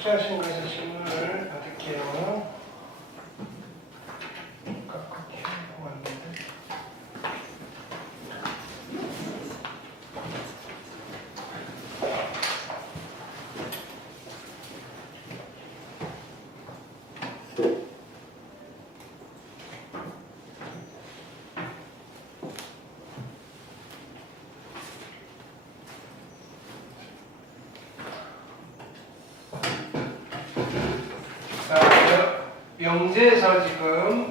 숙제하신 것에서 질문을 받을게요. 깍깍히 하고 왔는데. 명제에서 지금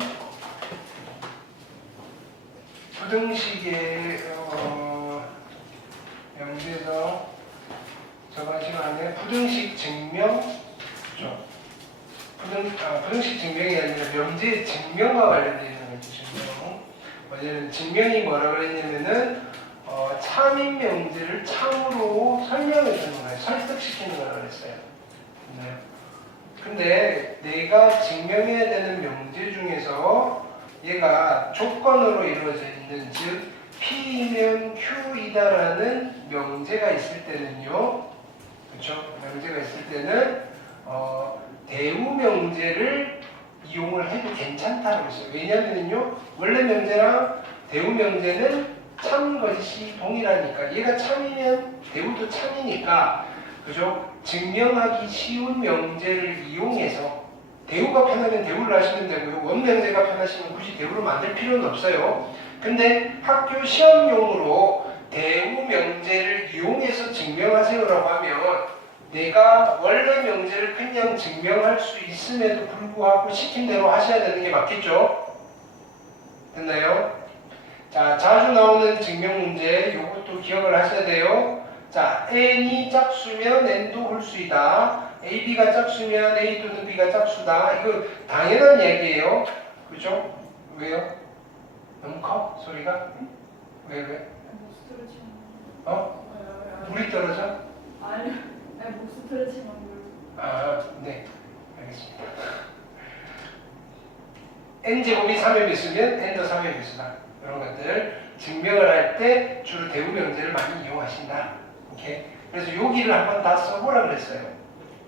부등식의 명제에서 저번 시간에 부등식 증명 부등식 증명이 아니라 명제의 증명과 관련되어 있는 거죠. 증명. 어제는 증명이 뭐라 그랬냐면은 참인 명제를 참으로 설명해 주는 거예요. 설득시키는 거라고 그랬어요. 네. 근데 내가 증명해야 되는 명제 중에서 얘가 조건으로 이루어져 있는 즉 P면 Q이다라는 명제가 있을 때는요, 그렇죠? 명제가 있을 때는 대우 명제를 이용을 해도 괜찮다고 했어요. 왜냐면요, 원래 명제랑 대우 명제는 참 것이 동일하니까 얘가 참이면 대우도 참이니까, 그죠? 증명하기 쉬운 명제를 이용해서 대우가 편하면 대우를 하시면 되고요. 원명제가 편하시면 굳이 대우를 만들 필요는 없어요. 근데 학교 시험용으로 대우 명제를 이용해서 증명하세요라고 하면 내가 원래 명제를 그냥 증명할 수 있음에도 불구하고 시킨 대로 하셔야 되는 게 맞겠죠? 됐나요? 자, 자주 나오는 증명 문제 이것도 기억을 하셔야 돼요. 자, n이 짝수면 n도 홀수이다. ab가 짝수면 a 또는 b가 짝수다. 이거 당연한 얘기예요. 그죠? 왜요? 너무 커? 소리가? 왜? 물이 떨어져? 아니, 목숨 스트레칭한 물. 네. 알겠습니다. n제곱이 3의 배수면 n도 3의 배수다. 이런 것들 증명을 할 때 주로 대우 명제를 많이 이용하신다. 오케이. 그래서 여기를 한번 다 써보라 그랬어요.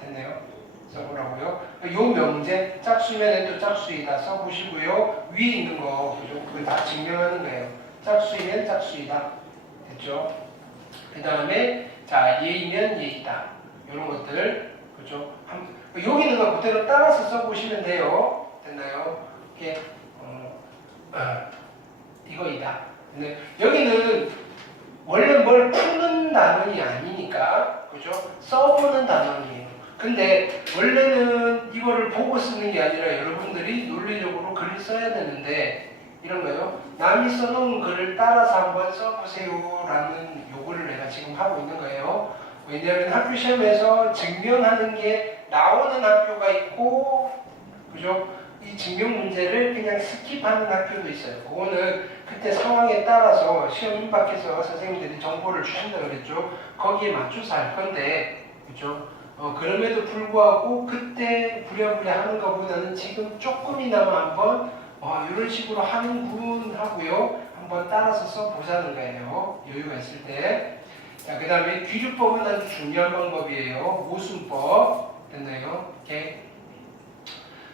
됐네요. 써보라고요. 요 명제 짝수면 n도 짝수이다 써보시고요. 위에 있는 거 그죠? 그걸 다 증명하는 거예요. 짝수이면 짝수이다. 됐죠? 그 다음에 자 예이면 예이다. 이런 것들 그죠? 여기 있는 거 그대로 따라서 써보시면 돼요. 됐나요? 이렇게 이거이다. 근데 여기는 원래 뭘 푸는 단원이 아니니까 그죠? 써보는 단원이에요. 근데 원래는 이거를 보고 쓰는 게 아니라 여러분들이 논리적으로 글을 써야 되는데 이런 거요. 남이 써놓은 글을 따라서 한번 써보세요 라는 요구를 내가 지금 하고 있는 거예요. 왜냐하면 학교 시험에서 증명하는 게 나오는 학교가 있고 그죠? 이 증명 문제를 그냥 스킵하는 학교도 있어요. 그거는 그때 상황에 따라서 시험 임박해서 선생님들이 정보를 주신다고 그랬죠. 거기에 맞춰서 할 건데 그죠? 그럼에도 불구하고 그때 부랴부랴 하는 것보다는 지금 조금이나마 한번 이런 식으로 하는군 하고요. 한번 따라서 써보자는 거예요. 여유가 있을 때. 자, 그 다음에 귀주법은 아주 중요한 방법이에요. 모순법. 됐나요? 오케이.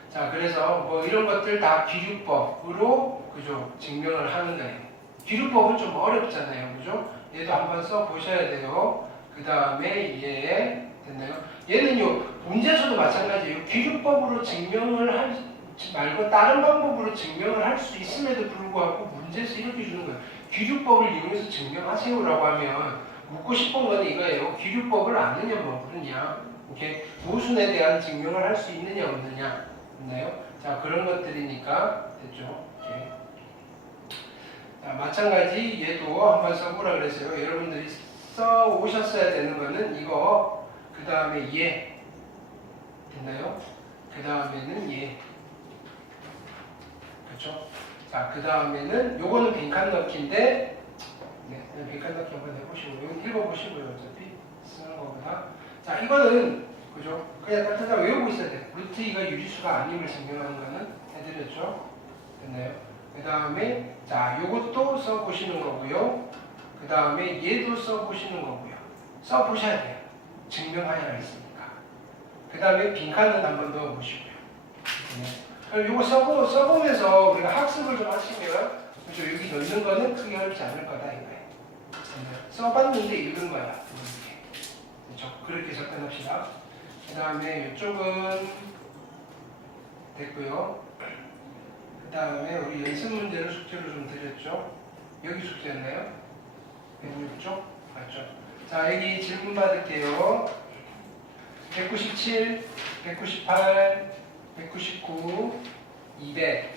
자, 그래서 뭐 이런 것들 다 귀주법으로 그죠? 증명을 하는 거예요. 귀주법은 좀 어렵잖아요. 그죠? 얘도 한번 써보셔야 돼요. 그 다음에 얘 됐나요? 얘는요, 문제에서도 마찬가지예요. 귀주법으로 증명을 하지 말고 다른 방법으로 증명을 할 수 있음에도 불구하고 문제에서 이렇게 주는 거예요. 귀주법을 이용해서 증명하세요라고 하면 묻고 싶은 건 이거예요. 귀주법을 아느냐 모르냐. 이렇게 모순에 대한 증명을 할 수 있느냐 없느냐. 있나요? 자, 그런 것들이니까 됐죠. 오케이. 자, 마찬가지 얘도 한번 써보라 그랬어요. 여러분들이 써 오셨어야 되는 거는 이거 그 다음에 얘 됐나요? 그 다음에는 얘 그렇죠? 자, 그 다음에는 요거는 빈칸 넣기인데 네, 빈칸 넣기 한번 해보시고 이거 읽어보시고요. 어차피 쓰는 거보다 자, 이거는 그죠? 그냥 따뜻하게 외우고 있어야 돼. 루트 2가 유리수가 아님을 증명하는 거는 해드렸죠? 됐나요? 그 다음에 자, 요것도 써보시는 거고요. 그 다음에 얘도 써보시는 거고요. 써보셔야 돼요. 증명하여야 했으니까. 그 그 다음에 빈칸은 한번 넣어보시고요. 그럼 이거 써보면서 우리가 학습을 좀 하시면 그죠? 여기 넣는 거는 크게 어렵지 않을 거다 이거예요. 써봤는데 읽은 거야. 그렇죠? 그렇게 접근합시다. 그 다음에 이쪽은 됐고요. 그 다음에 우리 연습 문제를 숙제로 좀 드렸죠. 여기 숙제였나요? 106쪽? 맞죠? 자, 여기 질문 받을게요. 197, 198, 199, 200,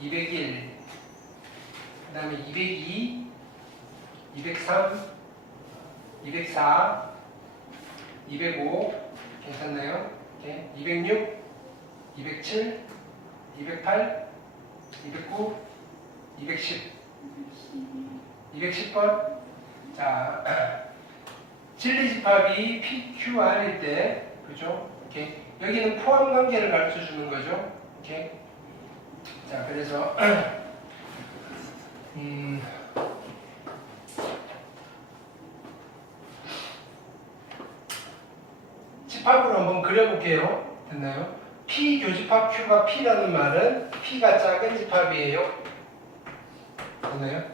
201, 그 다음에 202, 203, 204, 205, 괜찮나요? 206, 207, 208, 209, 210, 210번. 자, 진리집합이 PQR일 때, 그죠? 오케이. 여기는 포함 관계를 가르쳐 주는 거죠. 오케이. 자, 그래서 집합으로 한번 그려볼게요. 됐나요? P 교집합 Q가 P라는 말은 P가 작은 집합이에요. 됐나요?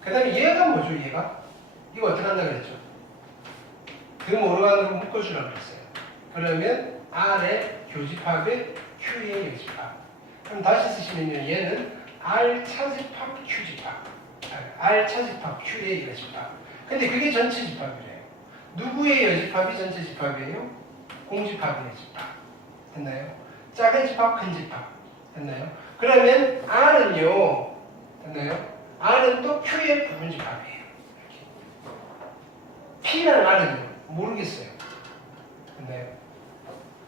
그 다음에 얘가 뭐죠, 얘가? 이거 어떻게 한다 그랬죠? 그 모르간으로 묶어주라고 그랬어요. 그러면 R의 교집합의 Q의 교집합. 그럼 다시 쓰시면요, 얘는 R 차집합 Q집합. R 차집합 Q의 여집합. 근데 그게 전체 집합이래요. 누구의 여집합이 전체 집합이에요? 공집합의 여집합. 됐나요? 작은 집합, 큰 집합. 됐나요? 그러면 R은요, 됐나요? R은 또 Q의 부분집합이에요. P랑 R은요, 모르겠어요. 됐나요?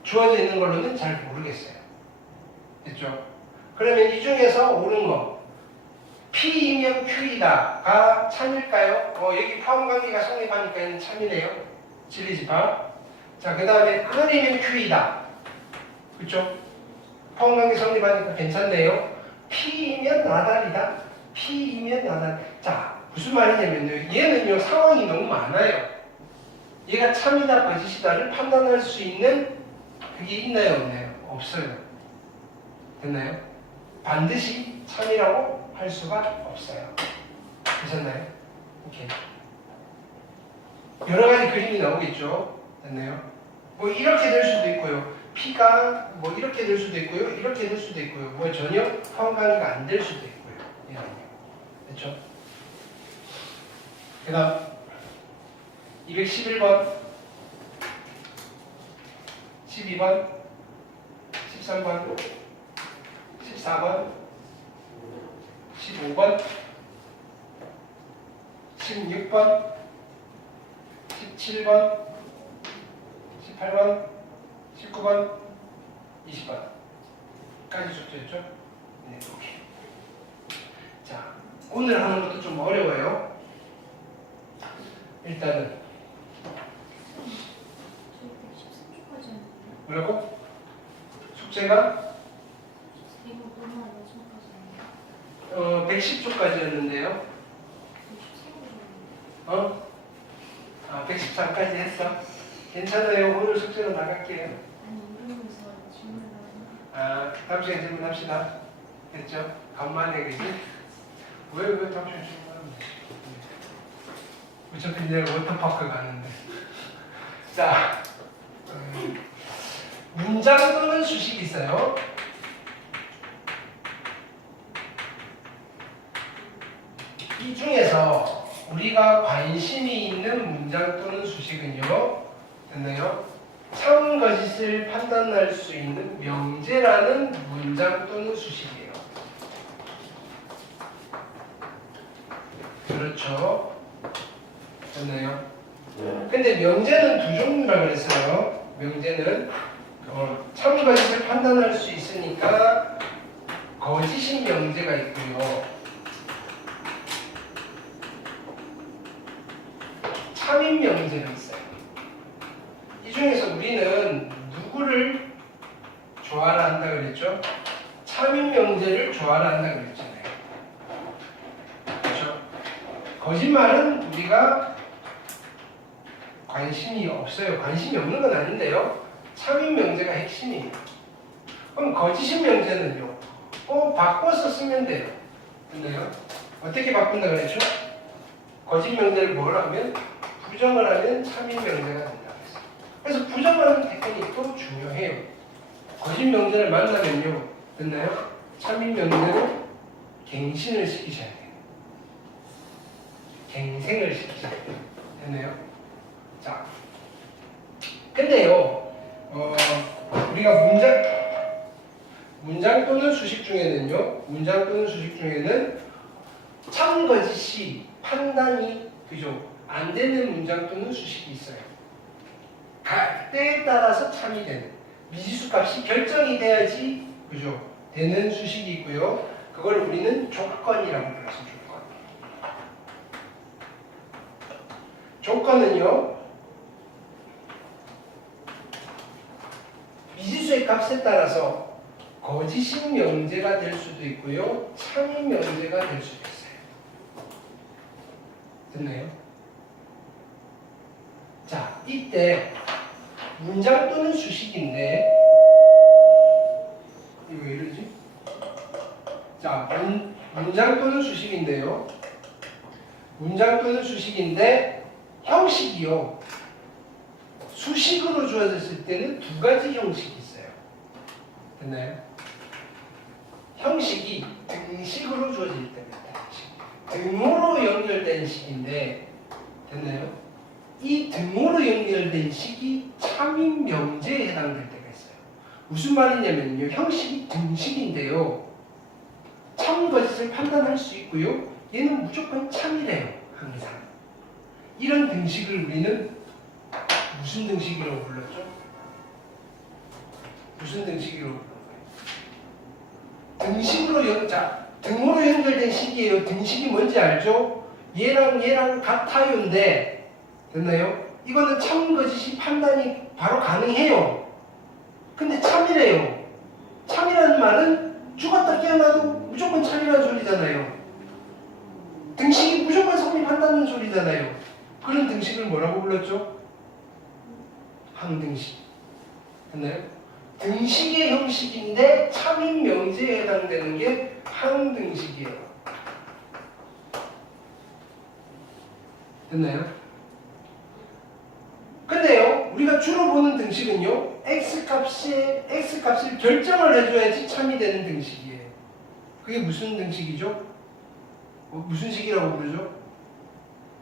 주어져 있는 걸로는 잘 모르겠어요. 됐죠? 그러면 이 중에서 옳은 거 P이면 Q이다가 참일까요? 여기 포함관계가 성립하니까 얘는 참이네요. 진리집합. 자, 그 다음에 R이면 Q이다. 그쵸? 포함관계 성립하니까 괜찮네요. P이면 나달이다. P이면 나달. 자, 무슨 말이냐면요. 얘는요, 상황이 너무 많아요. 얘가 참이다, 거짓이다를 판단할 수 있는 그게 있나요, 없나요? 없어요. 됐나요? 반드시 참이라고 할 수가 없어요. 되셨나요? 오케이. 여러 가지 그림이 나오겠죠? 됐나요? 뭐 이렇게 될 수도 있고요. P가 뭐 이렇게 될 수도 있고요. 이렇게 될 수도 있고요. 뭐 전혀 포함관계가 안 될 수도 있고요. 얘는요. 됐죠? 그 다음 211번 12번 13번 14번 15번 16번 17번 18번 19번 20번까지 숙제했죠? 네, 오케이. 자, 오늘 하는 것도 좀 어려워요. 일단은 뭐라고? 숙제가 110쪽까지였는데요. 113까지 했어. 괜찮아요. 오늘 숙제로 나갈게요. 다음 시간에 질문합시다. 됐죠? 간만에 그지? 왜 다음 시간에 질문하면 돼? 어차피 내일 워터파크 가는데. 자, 문장 또는 수식이 있어요. 이 중에서 우리가 관심이 있는 문장 또는 수식은요, 됐나요? 참 거짓을 판단할 수 있는 명제라는 문장 또는 수식이에요. 그렇죠? 됐나요? 근데 명제는 두 종류라고 그랬어요. 명제는 참 거짓을 판단할 수 있으니까 거짓인 명제가 있고요. 참인 명제가 있어요. 이 중에서 우리는 누구를 조화를 한다 그랬죠? 참인 명제를 조화를 한다 그랬잖아요. 그렇죠? 거짓말은 우리가 관심이 없어요. 관심이 없는 건 아닌데요. 참인 명제가 핵심이에요. 그럼 거짓인 명제는요? 바꿔서 쓰면 돼요. 됐나요? 어떻게 바꾼다 그랬죠? 거짓 명제를 뭘 하면? 부정을 하면 참인 명제가 된다고 했어요. 그래서 부정을 하는 테크닉도 중요해요. 거짓 명제를 만나면요. 됐나요? 참인 명제로 갱신을 시키셔야 돼요. 갱생을 시키셔야 돼요. 됐나요? 자, 근데요, 우리가 문장 또는 수식 중에는요, 문장 또는 수식 중에는 참 거짓이 판단이 그죠? 안 되는 문장 또는 수식이 있어요. 때에 따라서 참이 되는 미지수 값이 결정이 돼야지 그죠? 되는 수식이 있고요. 그걸 우리는 조건이라고 불러서 조건은요. 미지수의 값에 따라서 거짓인 명제가 될 수도 있고요. 참인 명제가 될 수도 있어요. 됐나요? 자, 이때 문장 또는 수식인데 이거 왜 이러지? 자, 문장 또는 수식인데요. 문장 또는 수식인데 형식이요. 수식으로 주어졌을 때는 두 가지 형식이 있어요. 됐나요? 형식이 등식으로 주어질 때입니다. 등으로 연결된 식인데 됐나요? 이 등으로 연결된 식이 참인 명제에 해당될 때가 있어요. 무슨 말이냐면요. 형식이 등식인데요. 참 거짓을 판단할 수 있고요. 얘는 무조건 참이래요. 항상. 이런 등식을 우리는 무슨 등식이라고 불렀죠? 무슨 등식이라고 불렀나요? 등으로 연결된 식이에요. 등식이 뭔지 알죠? 얘랑 같아요인데 됐나요? 이거는 참 거짓이 판단이 바로 가능해요. 근데 참이래요. 참이라는 말은 죽었다 깨어나도 무조건 참이라는 소리잖아요. 등식이 무조건 성립한다는 소리잖아요. 그런 등식을 뭐라고 불렀죠? 항등식. 됐나요? 등식의 형식인데 참인 명제에 해당되는 게 항등식이에요. 됐나요? 근데요, 우리가 주로 보는 등식은요, x값을 결정을 해줘야지 참이 되는 등식이에요. 그게 무슨 등식이죠? 무슨 식이라고 부르죠?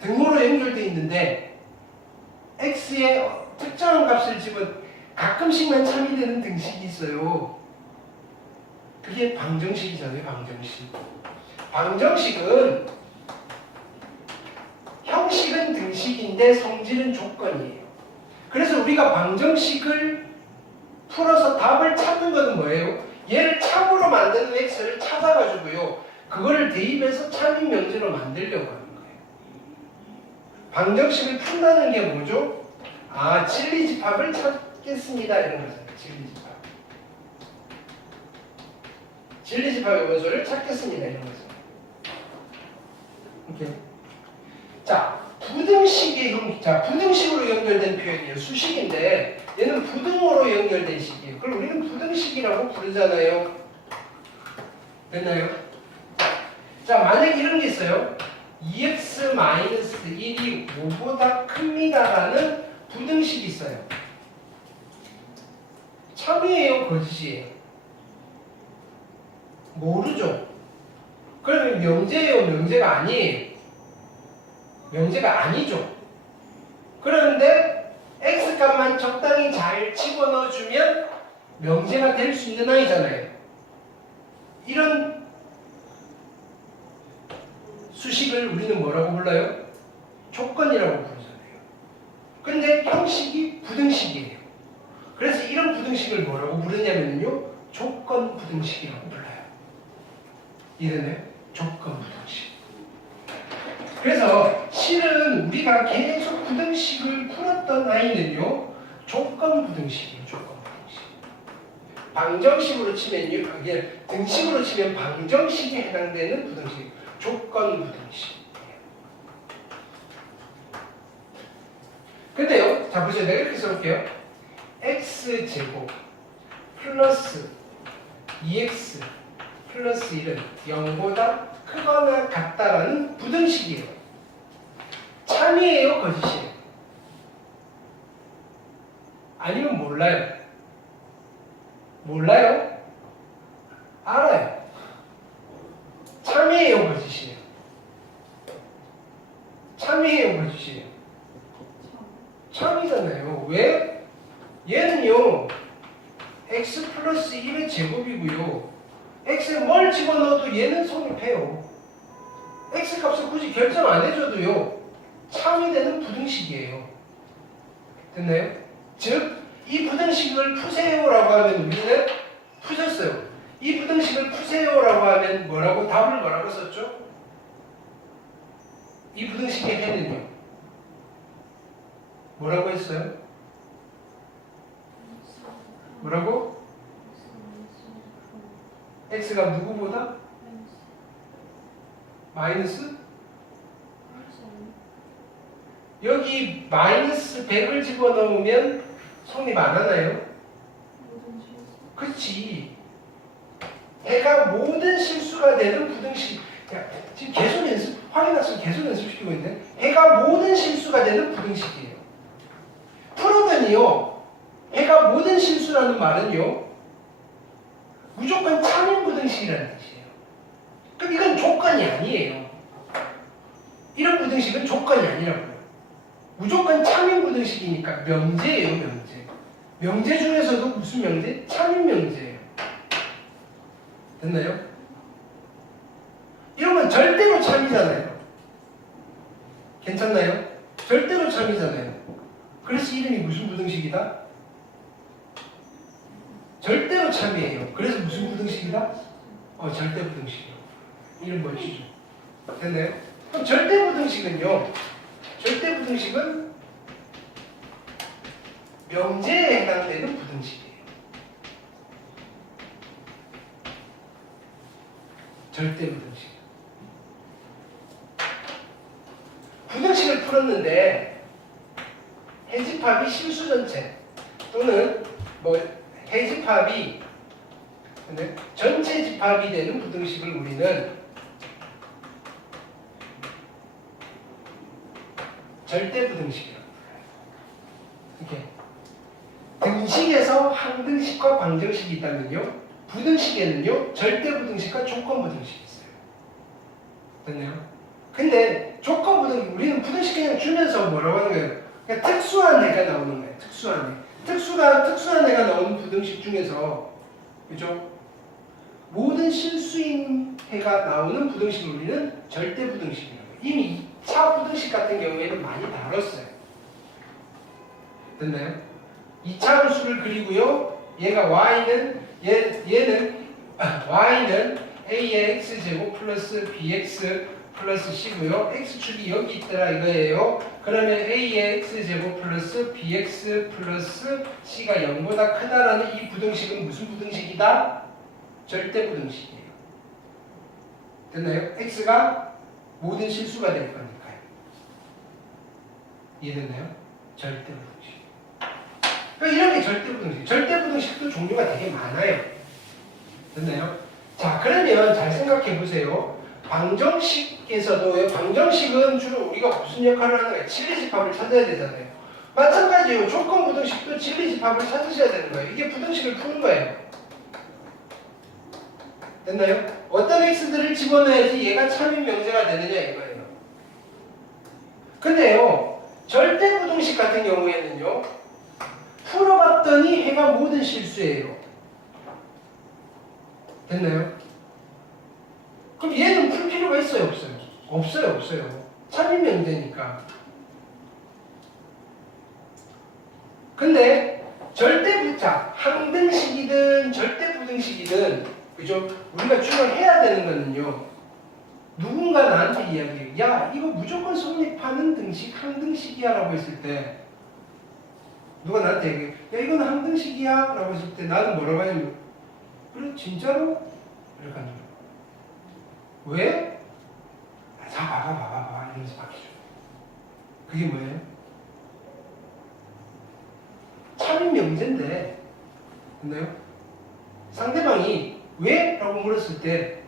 등호로 연결되어 있는데 x의 특정한 값을 집어 가끔씩만 참이 되는 등식이 있어요. 그게 방정식이잖아요. 방정식. 방정식은 형식은 등식인데 성질은 조건이에요. 그래서 우리가 방정식을 풀어서 답을 찾는 것은 뭐예요? 얘를 참으로 만드는 x를 찾아가지고요. 그거를 대입해서 참인 명제로 만들려고 하는 거예요. 방정식을 푼다는 게 뭐죠? 진리집합을 찾겠습니다. 이런 거잖아요. 진리집합. 진리집합의 원소를 찾겠습니다. 이런 거죠. 오케이. 자, 부등식으로 연결된 표현이에요. 수식인데 얘는 부등호로 연결된 식이에요. 그걸 우리는 부등식이라고 부르잖아요. 됐나요? 자, 만약에 이런 게 있어요. 2x-1이 5보다 큽니다라는 부등식이 있어요. 참이에요? 거짓이에요? 모르죠. 그러면 명제예요? 명제가 아니에요? 명제가 아니죠. 그런데 x값만 적당히 잘 집어넣어주면 명제가 될 수 있는 아이잖아요. 이런 수식을 우리는 뭐라고 불러요? 조건이라고 부르잖아요. 근데 형식이 부등식이에요. 그래서 이런 부등식을 뭐라고 부르냐면요, 조건 부등식이라고 불러요. 이름에 조건 부등식. 그래서 실은 우리가 계속 부등식을 풀었던 아이는요, 조건 부등식이에요. 조건 부등식. 방정식으로 치면요, 그게 등식으로 치면 방정식에 해당되는 부등식, 조건 부등식. 근데요, 자 보세요. 내가 이렇게 써볼게요. x x제곱 플러스 2x 플러스 1은 0보다 크거나 같다라는 부등식이에요. 참이에요, 거짓이에요? 아니면 몰라요? 몰라요? 알아요. 참이에요, 거짓이에요? 참이에요, 거짓이에요? 참이잖아요. 왜? 얘는요 x 플러스 1의 제곱이고요. x에 뭘 집어넣어도 얘는 성립해요. x 값을 굳이 결정 안 해줘도요 참이 되는 부등식이에요. 됐나요? 즉, 이 부등식을 푸세요라고 하면 우리는 푸셨어요. 이 부등식을 푸세요라고 하면 뭐라고 답을 뭐라고 썼죠? 이 부등식의 해는요 뭐라고 했어요? 뭐라고? x가 누구보다? 마이너스? 여기 마이너스 100을 집어넣으면 성립 안 하나요? 그렇지. 해가 모든 실수가 되는 부등식. 야, 지금 계속 연습, 확인학습 계속 연습시키고 있는데 해가 모든 실수가 되는 부등식이에요. 풀어보니요 해가 모든 실수라는 말은요 무조건 참인 부등식이라는 뜻이에요. 그럼 이건 조건이 아니에요. 이런 부등식은 조건이 아니라고요. 무조건 참인 부등식이니까 명제예요, 명제. 명제 중에서도 무슨 명제? 참인 명제예요. 됐나요? 이런 건 절대로 참이잖아요. 괜찮나요? 절대로 참이잖아요. 그래서 이름이 무슨 부등식이다? 절대로 참이에요. 그래서 무슨 부등식이다? 절대 부등식이요. 이름 뭐시죠? 됐나요? 그럼 절대 부등식은요. 절대 부등식은 명제에 해당되는 부등식이에요. 절대 부등식. 부등식을 풀었는데 해집합이 실수 전체 또는 뭐 해집합이 전체 집합이 되는 부등식을 우리는 절대 부등식이라고 해요. 이렇게 등식에서 항등식과 방정식이 있다면요 부등식에는요 절대 부등식과 조건 부등식이 있어요. 됐나요? 근데 조건 부등식 우리는 부등식 그냥 주면서 뭐라고 하는 거예요? 그냥 특수한 애가 나오는 거예요. 특수한 애. 특수한 애가 나오는 부등식 중에서 그죠? 모든 실수인 해가 나오는 부등식을 우리는 절대 부등식이라고 해요. 이미 2차 부등식 같은 경우에는 많이 다뤘어요. 됐나요? 2차 함수를 그리고요. 얘가 y는 얘는 y는 a의 x제곱 플러스 bx 플러스 c고요. x축이 여기 있더라 이거예요. 그러면 a의 x제곱 플러스 bx 플러스 c가 0보다 크다라는 이 부등식은 무슨 부등식이다? 절대 부등식이에요. 됐나요? x가 모든 실수가 될 거니까요. 이해됐나요? 절대 부등식. 그러니까 이런 게 절대 부등식. 절대 부등식도 종류가 되게 많아요. 됐나요? 자, 그러면 잘 생각해 보세요. 방정식에서도 방정식은 주로 우리가 무슨 역할을 하는 거예요? 진리집합을 찾아야 되잖아요. 마찬가지예요. 조건 부등식도 진리집합을 찾으셔야 되는 거예요. 이게 부등식을 푸는 거예요. 됐나요? 어떤 x들을 집어넣어야지 얘가 참인 명제가 되느냐 이거예요. 근데요, 절대 부등식 같은 경우에는요, 풀어봤더니 해가 모든 실수예요. 됐나요? 그럼 얘는 풀 필요가 있어요, 없어요? 없어요. 참인 명제니까. 근데 절대 부자, 항등식이든 절대 부등식이든 그죠? 우리가 주로 해야 되는 거는요. 누군가 나한테 이야기해요. 야, 이거 무조건 성립하는 등식, 항등식이야 라고 했을 때 누가 나한테 얘기해. 야, 이건 항등식이야 라고 했을 때 나는 뭐라고 하냐면 그래, 진짜로? 이렇게 하는 거예요. 왜? 자, 봐봐 이러면서 바뀌죠. 그게 뭐예요? 참이 명제인데, 됐나요? 상대방이 왜? 라고 물었을 때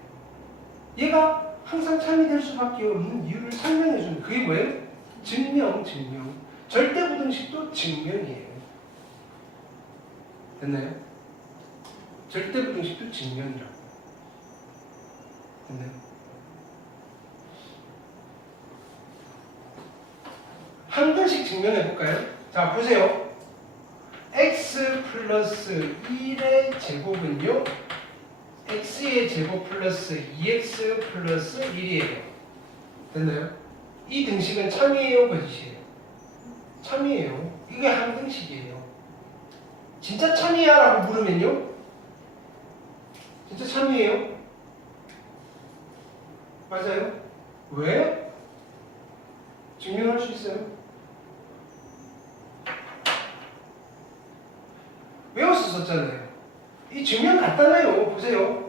얘가 항상 참이 될 수밖에 없는 이유를 설명해 주는 그게 뭐예요? 증명. 절대부등식도 증명이에요. 됐나요? 절대부등식도 증명이라고. 됐나요? 한 번씩 증명해 볼까요? 자, 보세요. x 플러스 1의 제곱은요, x의 제곱 플러스 2x 플러스 1이에요. 됐나요? 이 등식은 참이에요, 거짓이에요? 참이에요. 이게 한 등식이에요. 진짜 참이야? 라고 물으면요? 진짜 참이에요? 맞아요? 왜? 증명할 수 있어요? 외웠었잖아요. 이 증명 간단해요. 보세요.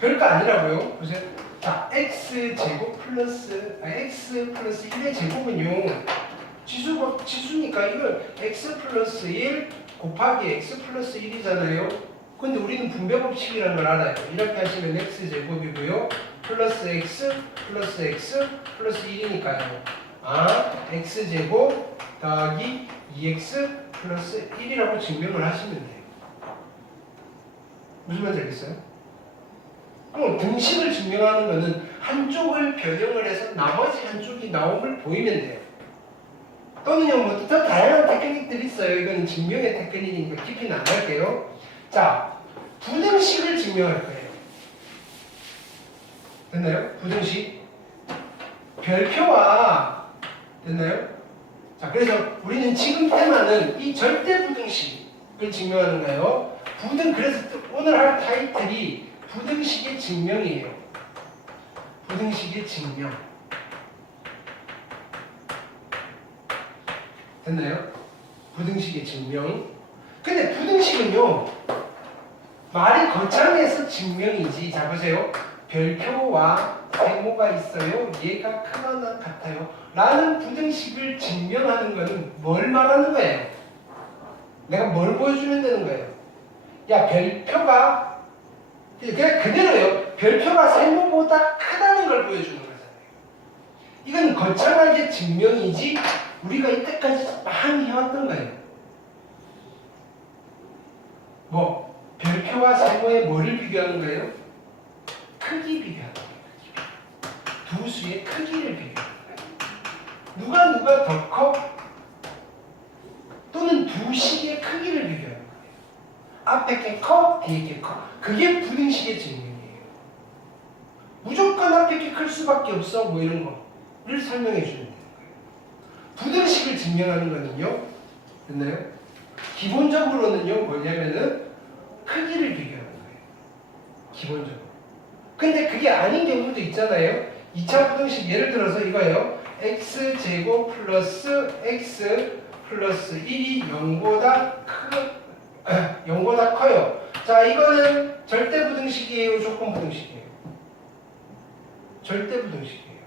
별거 아니라고요. 보세요. 자, x 플러스 1의 제곱은요, 지수니까 이걸 x 플러스 1 곱하기 x 플러스 1이잖아요. 근데 우리는 분배 법칙이라는 걸 알아요. 이렇게 하시면 x 제곱이고요, 플러스 x 플러스 1이니까요. x 제곱 더하기 2x 플러스 1이라고 증명을 하시면 돼요. 무슨 말인지 알겠어요? 그럼 등식을 증명하는 것은 한쪽을 변형을 해서 나머지 한쪽이 나옴을 보이면 돼요. 또는요, 뭐 더 다양한 테크닉들이 있어요. 이거는 증명의 테크닉이니까 깊이는 안 할게요. 자, 부등식을 증명할 거예요. 됐나요? 부등식. 별표와, 됐나요? 자, 그래서 우리는 지금 테마는 이 절대부등식을 증명하는 거예요. 그래서 오늘 할 타이틀이 부등식의 증명이에요. 부등식의 증명. 됐나요? 부등식의 증명. 근데 부등식은요, 말이 거창해서 증명이지. 자, 보세요. 별표와 세모가 있어요. 얘가 크거나 같아요. 라는 부등식을 증명하는 거는 뭘 말하는 거예요? 내가 뭘 보여주면 되는 거예요? 야, 별표가, 그냥 그대로예요. 별표가 세모보다 크다는 걸 보여주는 거잖아요. 이건 거창하게 증명이지 우리가 이때까지 많이 해왔던 거예요. 뭐, 별표와 세모의 뭐를 비교하는 거예요? 크기 비교하는 거예요. 두 수의 크기를 비교하는 거예요. 누가 더 커? 또는 두 식의 크기를 비교하는 거예요. 앞에 게 커, 뒤에 게 커. 그게 부등식의 증명이에요. 무조건 앞에 게 클 수밖에 없어, 뭐 이런 거를 설명해 주면 되는 거예요. 부등식을 증명하는 거는요, 됐나요? 기본적으로는요, 뭐냐면은 크기를 비교하는 거예요. 기본적으로. 근데 그게 아닌 경우도 있잖아요. 2차 부등식 예를 들어서 이거예요. x제곱 플러스 x 플러스 1이 0보다 커요. 자, 이거는 절대부등식이에요, 조건부등식이에요? 절대부등식이에요.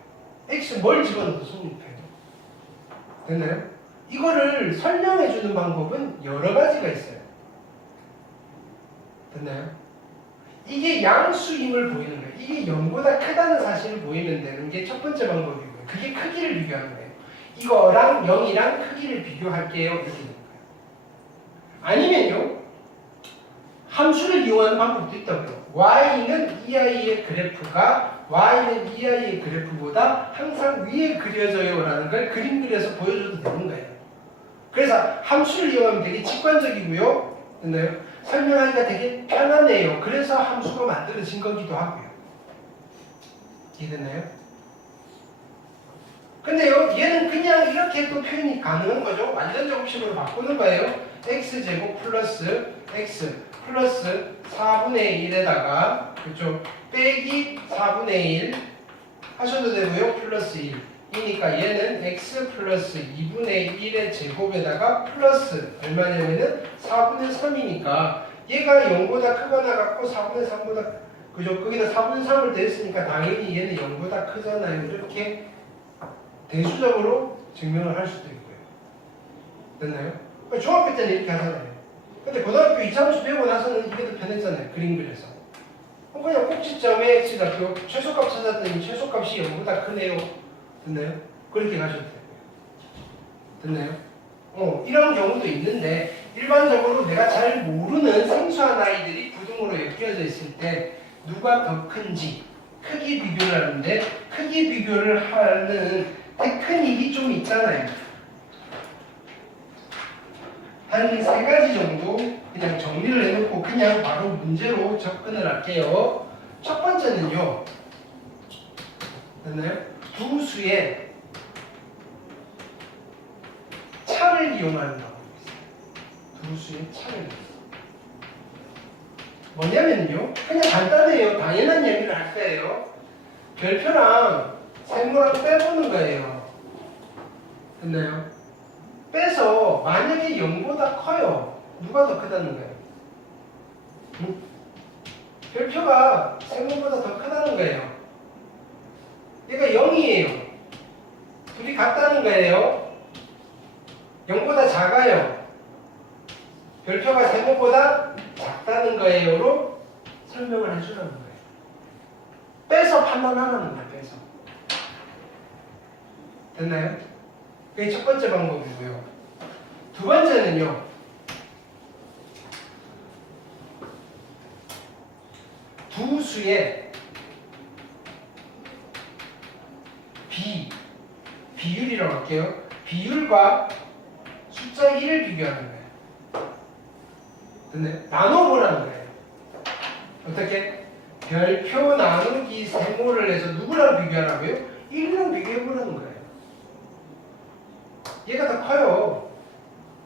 x 뭘 집어넣어도 성립해요. 됐나요? 이거를 설명해주는 방법은 여러 가지가 있어요. 됐나요? 이게 양수임을 보이는 거예요. 이게 0보다 크다는 사실을 보이면 되는 게 첫 번째 방법이고요. 그게 크기를 비교하는 거예요. 이거랑 0이랑 크기를 비교할게요. 이렇게 되는 거예요. 아니면요, 함수를 이용하는 방법도 있다고요. y는 이 아이의 그래프가 y는 이 아이의 그래프보다 항상 위에 그려져요 라는 걸 그림 그려서 보여줘도 되는 거예요. 그래서 함수를 이용하면 되게 직관적이고요. 됐나요? 설명하기가 되게 편하네요. 그래서 함수가 만들어진 거기도 하고요. 이해됐나요? 근데요, 얘는 그냥 이렇게 또 표현이 가능한 거죠. 완전 정식으로 바꾸는 거예요. x제곱 플러스 x 플러스 4분의 1에다가 그렇죠? 빼기 4분의 1 하셔도 되고요. 플러스 1 이니까 얘는 x 플러스 2분의 1의 제곱에다가 플러스 얼마냐면은 4분의 3이니까 얘가 0보다 크거나 같고 4분의 3보다 그죠? 거기다 4분의 3을 더했으니까 당연히 얘는 0보다 크잖아요. 이렇게 대수적으로 증명을 할 수도 있고요. 됐나요? 중학교 때는 이렇게 하잖아요. 근데 고등학교 이차함수 배우고 나서는 이게 더 편했잖아요. 그림 그려서. 그냥 꼭지점에 x좌표 최소값 찾았더니 최소값이 0보다 크네요. 됐나요? 그렇게 가셔도 돼요. 됐나요? 이런 경우도 있는데 일반적으로 내가 잘 모르는 생소한 아이들이 부등호로 엮여져 있을 때 누가 더 큰지 크기 비교를 하는데 크기 비교를 하는 테크닉이 좀 있잖아요. 한 3가지 정도 그냥 정리를 해놓고 그냥 바로 문제로 접근을 할게요. 첫 번째는요. 됐나요? 두 수의 차를 이용하는 방법이 있어요. 두 수의 차를. 뭐냐면요. 그냥 간단해요. 당연한 얘기를 할 거예요. 별표랑 세모랑 빼보는 거예요. 됐나요? 빼서 만약에 0보다 커요. 누가 더 크다는 거예요? 응? 별표가 세모보다 더 크다는 거예요. 얘가 0이에요. 둘이 같다는 거예요. 0보다 작아요. 별표가 세모보다 작다는 거예요로 설명을 해주라는 거예요. 빼서 판단하라는 거예요. 빼서. 됐나요? 그게 첫 번째 방법이고요. 두 번째는요. 두 수의 비율이라고 할게요. 비율과 숫자 1을 비교하는 거예요. 근데 나눠보라는 거예요. 어떻게? 별표 나누기 세모를 해서 누구랑 비교하라고요? 1이랑 비교해보라는 거예요. 얘가 더 커요.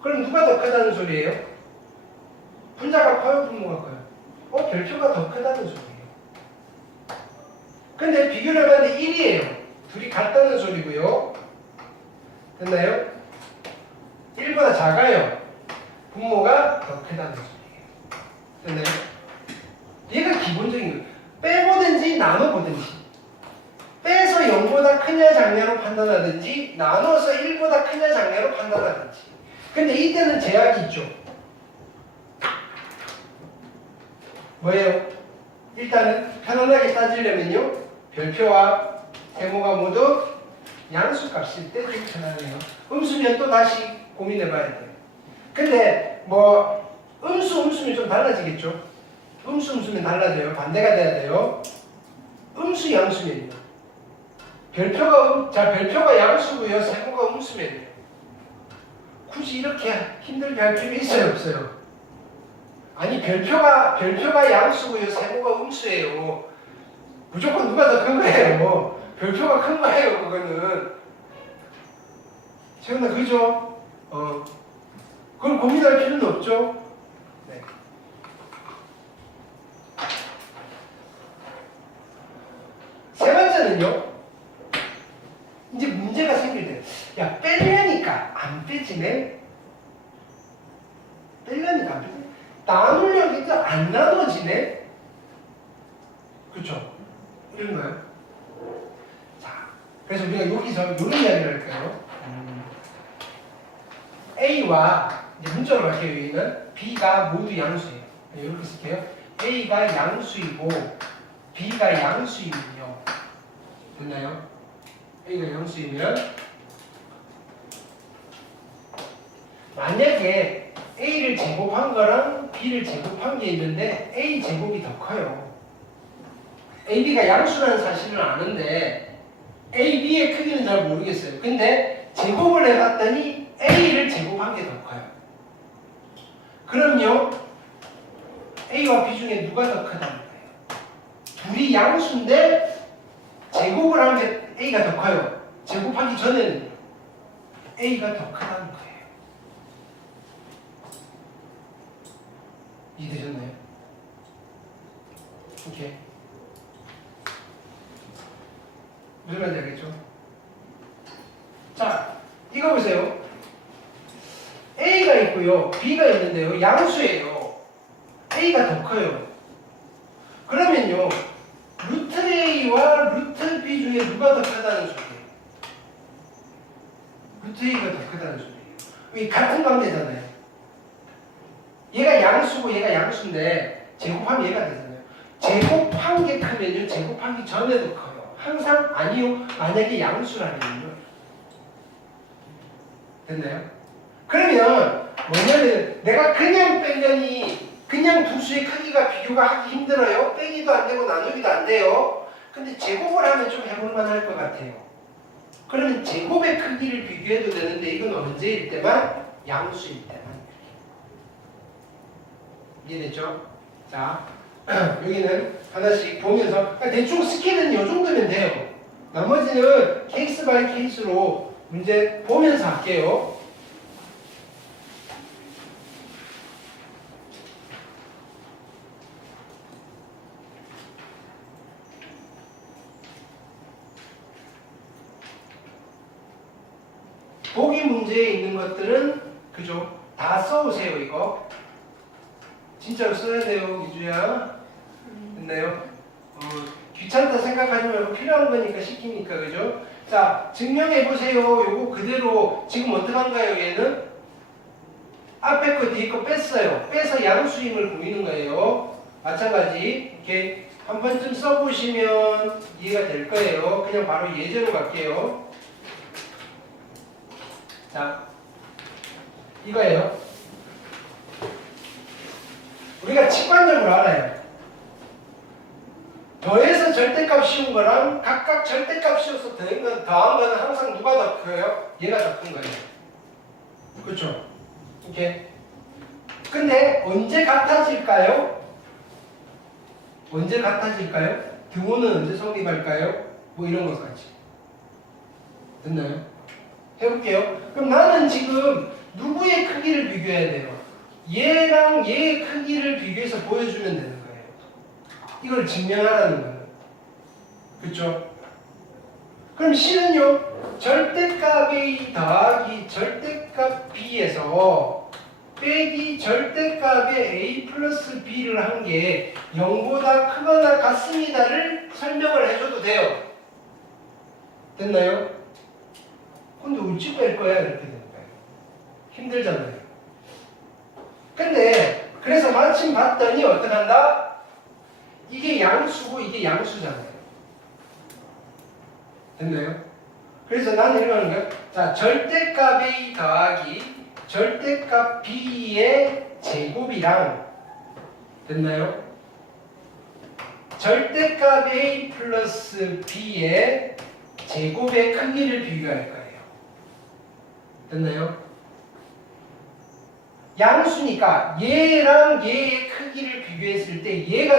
그럼 누가 더 크다는 소리예요? 분자가 커요? 분모가 커요? 별표가 더 크다는 소리예요. 근데 비교를 해봤는데 1이에요. 둘이 같다는 소리고요. 됐나요? 1보다 작아요. 분모가 더 크다는 소리예요. 됐나요? 얘가 기본적인 거예요. 빼보든지 나눠보든지. 빼서 0보다 크냐 작냐로 판단하든지 나눠서 1보다 크냐 작냐로 판단하든지. 근데 이때는 제약이 있죠. 뭐예요? 일단은 편안하게 따지려면요. 별표와 세모가 모두 양수값일 때 좀 편하네요. 음수면 또 다시 고민해봐야 돼요. 근데 뭐 음수면 좀 달라지겠죠. 음수면 달라져요. 반대가 돼야 돼요. 음수 양수면요. 별표가 양수고요. 세모가 음수면이에요. 굳이 이렇게 힘들게 할 필요 있어요, 없어요? 아니 별표가 양수고요. 세모가 음수예요. 무조건 누가 더 큰 거예요. 별표가 큰 거예요, 그거는. 최근에 그죠? 그걸 고민할 필요는 없죠. 네. 세 번째는요. 이제 문제가 생길 때, 야 빼려니까 안 빼지네. 빼려니까 안 빼지네. 나누려니까 안 나눠지네. 그렇죠? 이런가요? 자, 그래서 우리가 여기서 이런 이야기를 할까요? A와 이제 문자로 할게요. 여기는 B가 모두 양수예요. 이렇게 쓸게요. A가 양수이고 B가 양수이면요. 됐나요? A가 양수이면 만약에 A를 제곱한 거랑 B를 제곱한 게 있는데 A 제곱이 더 커요. AB가 양수라는 사실은 아는데 AB의 크기는 잘 모르겠어요. 근데 제곱을 해봤더니 A를 제곱한 게 더 커요. 그럼요. A와 B 중에 누가 더 크다는 거예요. 둘이 양수인데 제곱을 한 게 A가 더 커요. 제곱하기 전에는 A가 더 크다는 거예요. 이해되셨나요? 오케이. 무슨 말인지 알겠죠? 자, 이거 보세요. A가 있고요. B가 있는데요. 양수예요. A가 더 커요. 그러면요. 루트 A와 루트 B 중에 누가 더 크다는 소리예요? 루트 A가 더 크다는 소리예요. 이 같은 관계잖아요. 얘가 양수고 얘가 양수인데 제곱하면 얘가 되잖아요. 제곱한 게 크면요, 제곱하기 전에도 커요. 항상 아니요. 만약에 양수라면요. 됐나요? 그러면 뭐냐면 내가 그냥 빼려니 그냥 두 수의 크기가 비교가 하기 힘들어요. 빼기도 안 되고 나누기도 안 돼요. 근데 제곱을 하면 좀 해볼 만할 것 같아요. 그러면 제곱의 크기를 비교해도 되는데 이건 언제일 때만? 양수일 때만. 이해됐죠? 자, 여기는 하나씩 보면서 대충 스킬은 이 정도면 돼요. 나머지는 케이스 바이 케이스로 문제 보면서 할게요. 보기 문제에 있는 것들은 그죠? 다 써오세요. 이거 진짜로 써야 돼요. 기주야 됐나요? 귀찮다 생각하지 말고 필요한 거니까 시키니까 그죠? 자, 증명해 보세요. 요거 그대로 지금 어떡한가요? 얘는 앞에 거 뒤에 거 뺐어요. 빼서 양수임을 보이는 거예요. 마찬가지 이렇게 한 번쯤 써보시면 이해가 될 거예요. 그냥 바로 예제로 갈게요. 자, 이거예요. 우리가 직관적으로 알아요. 더해서 절대값 씌운 거랑 각각 절대값 씌워서 더한 거는 항상 누가 더 커요? 얘가 더 큰 거예요. 그렇죠? 이렇게. 근데 언제 같아질까요? 언제 같아질까요? 등호는 언제 성립할까요? 뭐 이런 것까지. 됐나요? 해볼게요. 그럼 나는 지금 누구의 크기를 비교해야 돼요? 얘랑 얘의 크기를 비교해서 보여주면 되는 거예요. 이걸 증명하라는 거예요. 그렇죠? 그럼 C는요, 절대값 A 더하기 절대값 B에서 빼기 절대값의 A 플러스 B를 한 게 0보다 크거나 같습니다를 설명을 해줘도 돼요. 됐나요? 근데 어찌 뺄 거야? 이렇게 되는 거예요. 힘들잖아요. 근데 그래서 마침 봤더니 어떡한다? 이게 양수고 이게 양수잖아요. 됐나요? 그래서 나는 이렇게 하는 거야. 자, 절대값 A 더하기 절대값 B의 제곱이랑 됐나요? 절대값 A 플러스 B의 제곱의 크기를 비교할 거예요. 됐나요? 양수니까 얘랑 얘의 크기를 비교했을 때 얘가